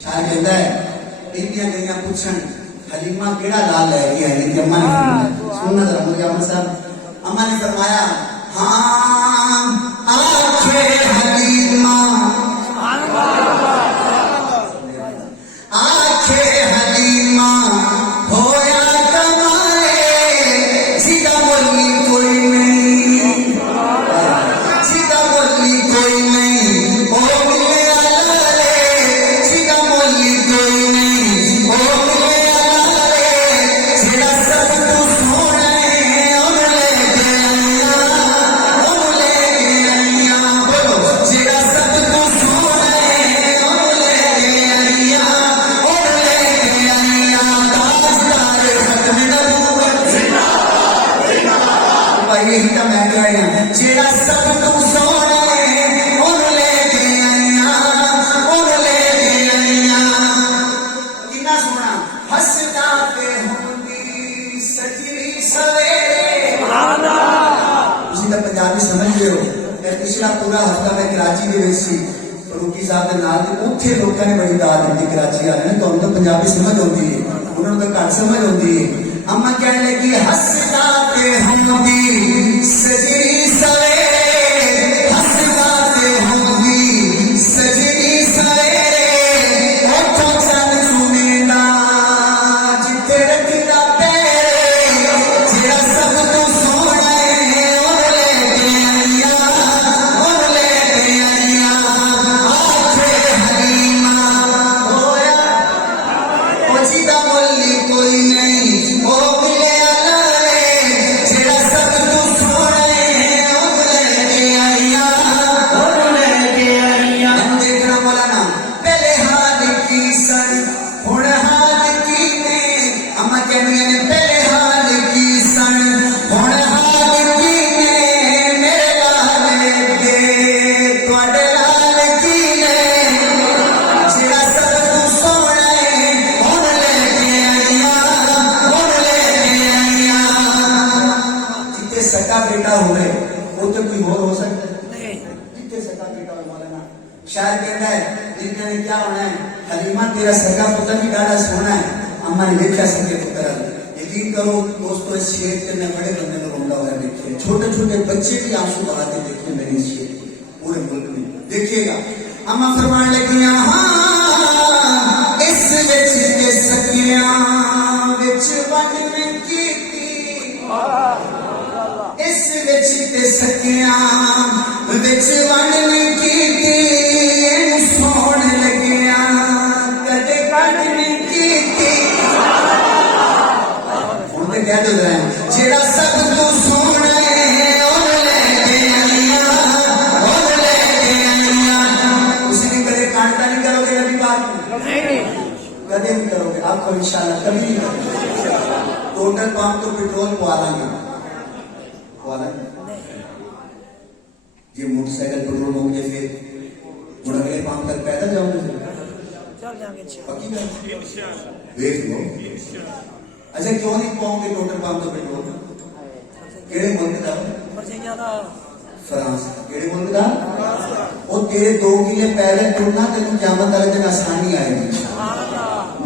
शायर कहता है बीबियां गईयां पूछन हलीमा केड़ा लाल लैके आई थी। अम्मा ने सुनना जरा मुझे अम्मा साहब। अम्मा ने फरमाया हाँ आखे हलीमा आखे हलीमा होया कमाए सीधा बोली कोई नहीं सीधा बोली कोई नहीं ओ मिले आले सीधा बोली कोई नहीं ओ मिले आले सीधा सब तू सोना बोलो सीधा सब तू सोना यही तो मैं कह रहा हूं जेड़ा सब तू सोना उन लेके आईया कितना सोना हसदा पे होंदी सजी सवेरे उसी का पंजाबी समझ रहे हो। पिछला पूरा हफ्ता मैं कराची ਦੇ ਵਿੱਚ ਸੀ फरूकी साहब ਦੇ ਨਾਲ ਤੇ ਉੱਥੇ ਲੋਕਾਂ ਨੇ ਬੜੀ ਦਾਤ ਦਿੱਤੀ कराची वाले ने। ਤੁਹਾਨੂੰ ਤਾਂ ਪੰਜਾਬੀ समझ ਆਉਂਦੀ ਹੈ ਉਹਨਾਂ ਨੂੰ ਤਾਂ ਘੱਟ समझ ਆਉਂਦੀ है। अम्मा कहने लगी हसदा पे होंदी सजी सवेरे हसदा पे होंदी सजी सवेरे ओठों चल सुनेगा जिथे रखदा पैरे जेड़ा सब तू सोना उन लेके आईया आखे हलीमा होया ओ जीदा बोली कोई नहीं ओ मिले आले जेड़ा सब तू सोना उन लेके आईया देखना मौलाना पहले हाल की सन हुण हाल की ने। अम्मा कहनी ने पहले हाल की सन हुण हाल की ने मेरे लाल के तुहाडे लाल की ने जेड़ा सब तू सोना उन लेके आईया जिथे सका बेटा होवे उथे कोई और हो सकता है जिथे सका बेटा हो मौलाना। शायर कहता है जिनका ने क्या होना है हलीमा तेरा सका पुत्र भी गाड़ा सोना है। अम्मा ने देखा सके पुत्र यकीन करो दोस्तों इस शेर के मैं बड़े बंदे को रोंदा हुआ देखे छोटे छोटे बच्चे भी आंसू बहाते देखे मैंने इस शेर पूरे मुल्क में देखिएगा। अम्मा फरमाने लगी हाँ इस विच के सकियां विच बनने की इस विच ते सकियां विच बनने की सोन लगिया कदे कढ़ने की हुण ते कह दो जेड़ा सब तू सोना उन लेके आईया उसी दिन कदे कांटा नहीं करोगे नबी बात कदे नहीं करोगे आपको इंशाल्लाह कभी नहीं करोगे। टोटल पंप तो पेट्रोल पवा देंगे ये मोटरसाइकिल पेट्रोल हो गए फिर अगले पंप तक पैदल जाओगे पक्की बात देख लो। अच्छा क्यों नहीं पाओगे टोटल पंप तो पेट्रोल केड़े मुल्क का फ्रांस केड़े मुल्क का और तेरे 2 किले पैदल टुरना तेन क़यामत वाले दिन आसानी आएगी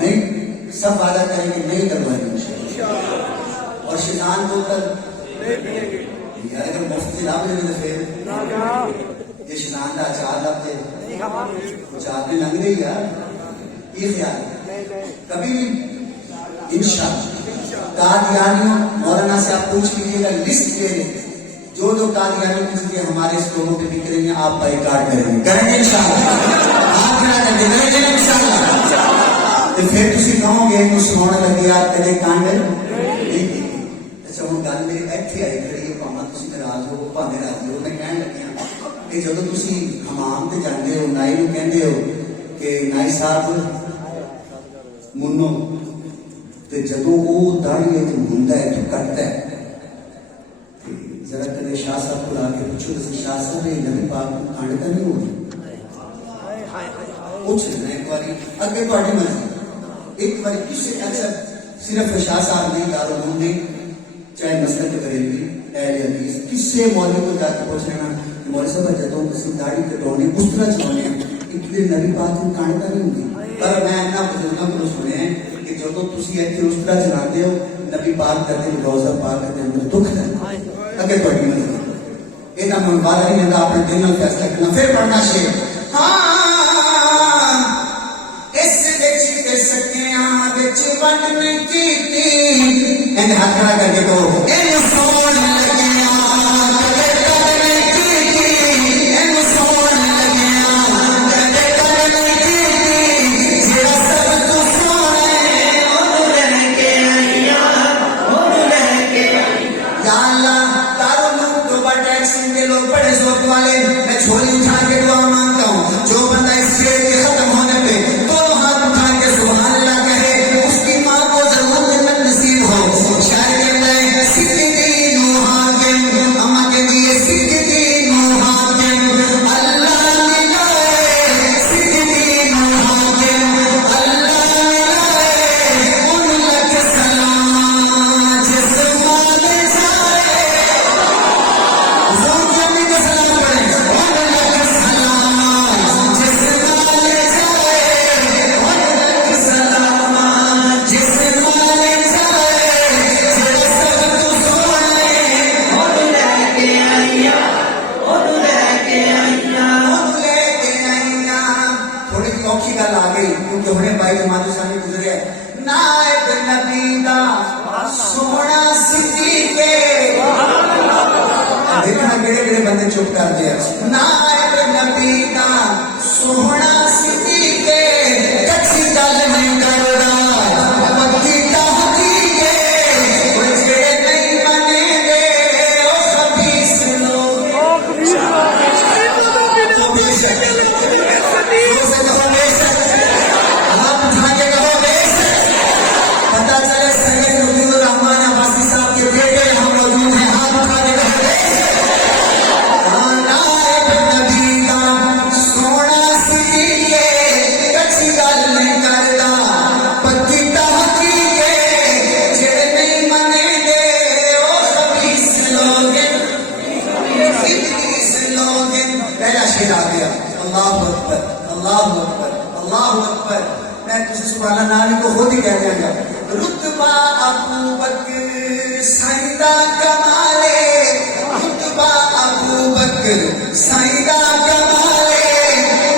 नहीं सब वादा करेंगे नहीं करवाएंगे और शैतान को कल यार अगर मुफ्त से लाभ लेने फिर ये शैतान का अचार लाते कुछ आदमी लंघ रही यार ये ख्याल कभी भी इंशाअल्लाह कादियानियों मौलाना से आप पूछ लीजिएगा लिस्ट ले लें जो कादियानी पूछेंगे हमारे इस लोगों पे बिक रही हैं आप बाइकाट करेंगे इंशाअल्लाह हाथ खड़ा करके करेंगे इंशाअल्लाह। तो फिर तुम कहोगे सुनाने लगे आप कदे कांड नहीं की। अच्छा हम गल मेरी इत्थे आई खड़ी है भावें तुम नाराज हो भावें राजी हो मैं कहन लगिया कि जदों तुसीं हमाम ते जांदे हो नाई नूं कहंदे हो कि नाई साहब मुन्नो ते जदों वो दाढ़ी है मुंदा है तो कटता है जरा कदे शाह साहब को आके पूछो तो शाह साहब ये नबी पाक को कांड तो नहीं हो पूछ लेना एक बार अगे तुहाडी मर्जी एक बार किसी ऐसा सिर्फ शाह साहब नहीं दारू नहीं चाहे मसलक बरेलवी अहले हदीस किसी मौलवी को जाके पूछ लेना मौलवी साहब जदों तुसीं दाढ़ी कटाउणी उस तरह चलाउने एक नबी पाक को कांड तो नहीं होंदी पर मैं इन्ना बुजुर्गों को सुने कि जो तुसी इत्थे उस तरह चलाते हो नबी पाक करते रोजा पाक करते अंदर दुख है अगे पढ़ी मतलब ये ना मैं बात नहीं लेता अपने दिल में फैसला करना फिर पढ़ना शेर हाँ इस विच के सकियां विच वंड नहीं कीती एंड हाथ खड़ा करके तो इन सोन लगिया कदे कर नहीं कीती इन सोन लगिया कदे कर नहीं कीती जेड़ा सब तू सोने ओनू लेके आईया ओनू लेके या अल्लाह तारो मुंह तो टैक्स के लोग बड़े शौक वाले मैं छोरी उठा के दुआ मांगता हूँ जो बंदा इस शेर के खत्म होने पे दोनों हाथ उठा के सुभान अल्लाह कहे उसकी माँ को जरूर जन्नत नसीब हो शायर कहता है सिद्दीकीन हाकिम अम्मा के लिए सिद्दीकीन हाकिम अल्लाह मिलाए सिद्दीकीन हाकिम अल्लाह मिलाए उन लख सलाम जिस माले जाए जोर के अम्मी को सलाम करें उन लख सलाम जिस माले जाए उन लख सलाम जिस माले जाए जेड़ा सब तू सोने ओनू लेके आईया ओनू लेके आईया ओनू लेके आईया थोड़ी सी औखी गल आ गई क्योंकि हुणे भाई जमात सामने गुजरे नायब नबी दा सोहना सिद्दीक देखना केड़े केड़े बंदे चुप कर दे नायब नबी दा सोहना सिद्दीक कच्ची गल नहीं करदा पक्की तहकीक ओए जेड़े नहीं मनेंगे ओ खबीस लोग तो बेशक से कहो बेशक हाथ उठा के कहो बेशक पता चले सैयद मुजीबुर रहमान अब्बासी साहब के बेटे हम मौजूद हैं हाथ उठा के कहो बेशक हाँ नायब नबी दा सोहना सिद्दीक कच्ची गल नहीं करदा पक्की तहकीक जेड़े नहीं मनेंगे ओ खबीस लोग इब्लीस लोग पहला शेर आ गया अल्लाहु अकबर अल्लाहु अकबर अल्लाहु अकबर मैं तुझे सुभान अल्लाह नाम को खुद ही कह देगा रुतबा अबू बकर सईदा कमाले रुतबा अबू बकर सईदा कमाले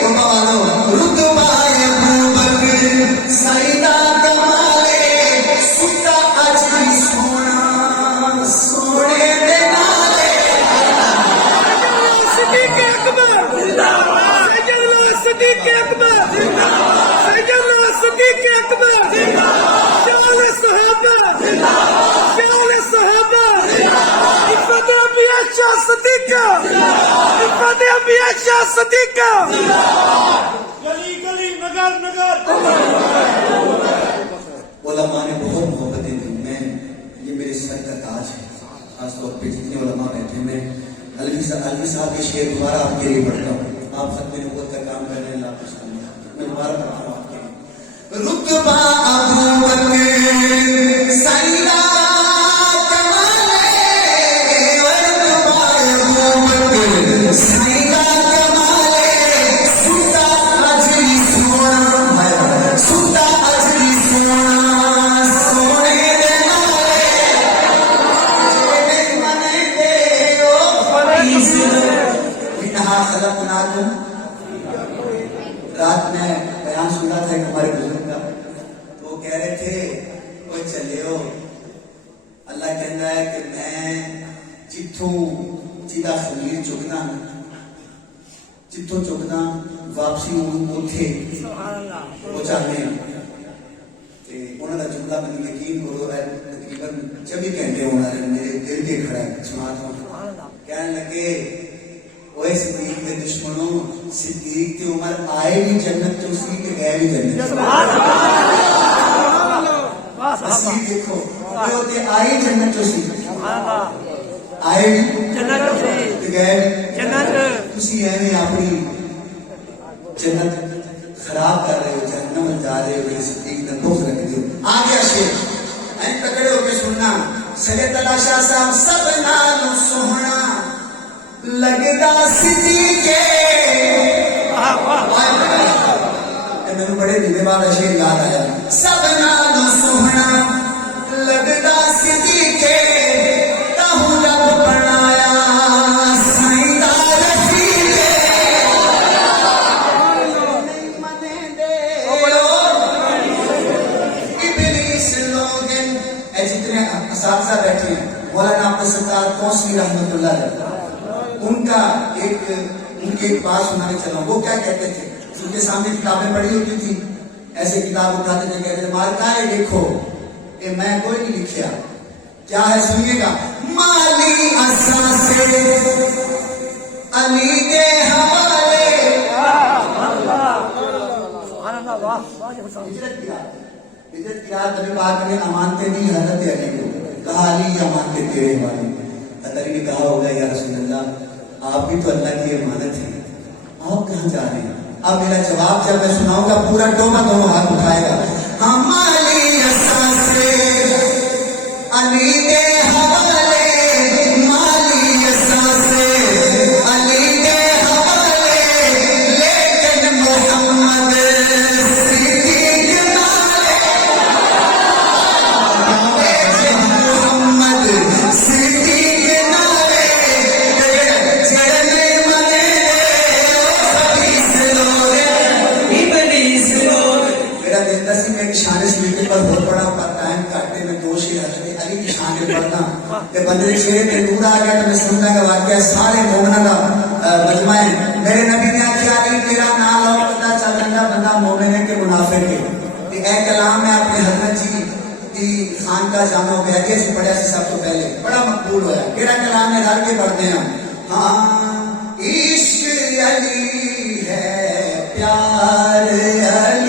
तो वालो रुतबा अबू बकर सईदा कमाले सुता अज भी सोना सोने दे नाले सिद्दीक अकबर जिंदाबाद सैयदना सिद्दीक अकबर जिंदाबाद सैयदना सिद्दीक अकबर जिंदाबाद शान सहाबा जिंदाबाद शान सहाबा जिंदाबाद इफ़त अबी अच्छा सिद्दीक जिंदाबाद इफ़त अबी अच्छा सिद्दीक जिंदाबाद गली गली नगर नगर उलमा ने बहुत मोहब्बतें दी मैं ये मेरे सर का ताज है खासतौर पे जितने उलमा बैठे मैं अलवी साहब के शेर दोबारा आपके लिए पढ़ता हूँ आप सब मेरे बहुत का काम करने मैं दोबारा पढ़ता हूँ आपके लिए रुतबा अबू बकर सईदा कमाले रुतबा अबू बकर सईदा कमाले सुता अजरी सोना सुता अजरी सोना सोने दे नाले जेड़े मनेंगे ओ खबीस इन्हा खलकनाकुम रात में बयान सुना था एक हमारे बुजुर्ग का तो वो कह रहे थे वो चले हो अल्लाह कहता है कि मैं जिथों जिदा खमीर चुकना जिथों चुकना वापसी उथे पहुंचाने ते उन्हों का जुमला मैंने यकीन करो तकरीबन 24 घंटे उन्होंने मेरे दिल के खड़ा सुना था कहने लगे ओए सिद्दीक के दुश्मनों सिद्दीक की उम्र आए भी जन्नत तो उसी के गए भी जन्नत नसीब देखो ते आई जन्नत तो उसी आए भी जन्नत ते गए भी जन्नत तुसी एवें अपनी जन्नत खराब कर रहे हो जहन्नम में जा रहे हो मेरे सिद्दीक ने दुख रख दियो आ गया शेर ऐ तकड़े होके सुनना सैयद अला शाह साहब सब नाल सोहना लगदा सिद्दीक ਤੇ ਮੈਨੂੰ ਬੜੇ ਦਿਨਾਂ ਬਾਅਦ ਅਸ਼ੇਰ ਯਾਦ ਆਇਆ ਸਭਨਾ ਨੂੰ ਸੋਹਣਾ ਲੱਗਦਾ ਸਿੱਧੀਕੇ ਤਾਹੂ ਰੱਬ ਬਣਾਇਆ ਸਾਈਂ ਦਾ ਰਸੀਲੇ ਨਹੀਂ ਮੰਨਦੇ इबलीस लोग हैं जितने असातिज़ा बैठे हैं मौलाना अब्दुल सत्तार कौसरी रहमतुल्लाह अलैह उनका उनकी एक बात सुनाने चला वो क्या कहते थे उनके सामने किताबें पढ़ी होती थी ऐसे किताब उठाते थे कहते थे मारका है देखो ये मैं कोई नहीं लिखा क्या है सुनिएगा माली असा से अली के हवाले हिजरत किया हिजरत किया तभी बात ने अमानते नहीं हजरत अली को कहा अली अमानते तेरे वाले अली ने कहा होगा या रसूल अल्लाह आप भी तो अल्लाह की अमानत है आप कहाँ जा रहे हैं अब मेरा जवाब जब मैं सुनाऊंगा पूरा टोमा दोनों हाथ उठाएगा हमारी असा से अली के हवाले माली असा से अली के हवाले लेकिन मोहम्मद बहुत बड़ा टाइम काटने में दो शेर हजरत अली की शान में पढ़ना ते बंदे के चेहरे पे नूर आ गया तो मैं सुनना का वाकया सारे मोमिना का मजमा है मेरे नबी ने आख्या अली तेरा नाम लो पता चल रहा बंदा मोमिन है के मुनाफिक है ते ए कलाम में अपने हजरत जी की खान का जामा बहरिया से पढ़ा से सब तो पहले बड़ा मकबूल होया केड़ा कलाम में रल के पढ़ते हैं हाँ इश्क अली है प्यार अली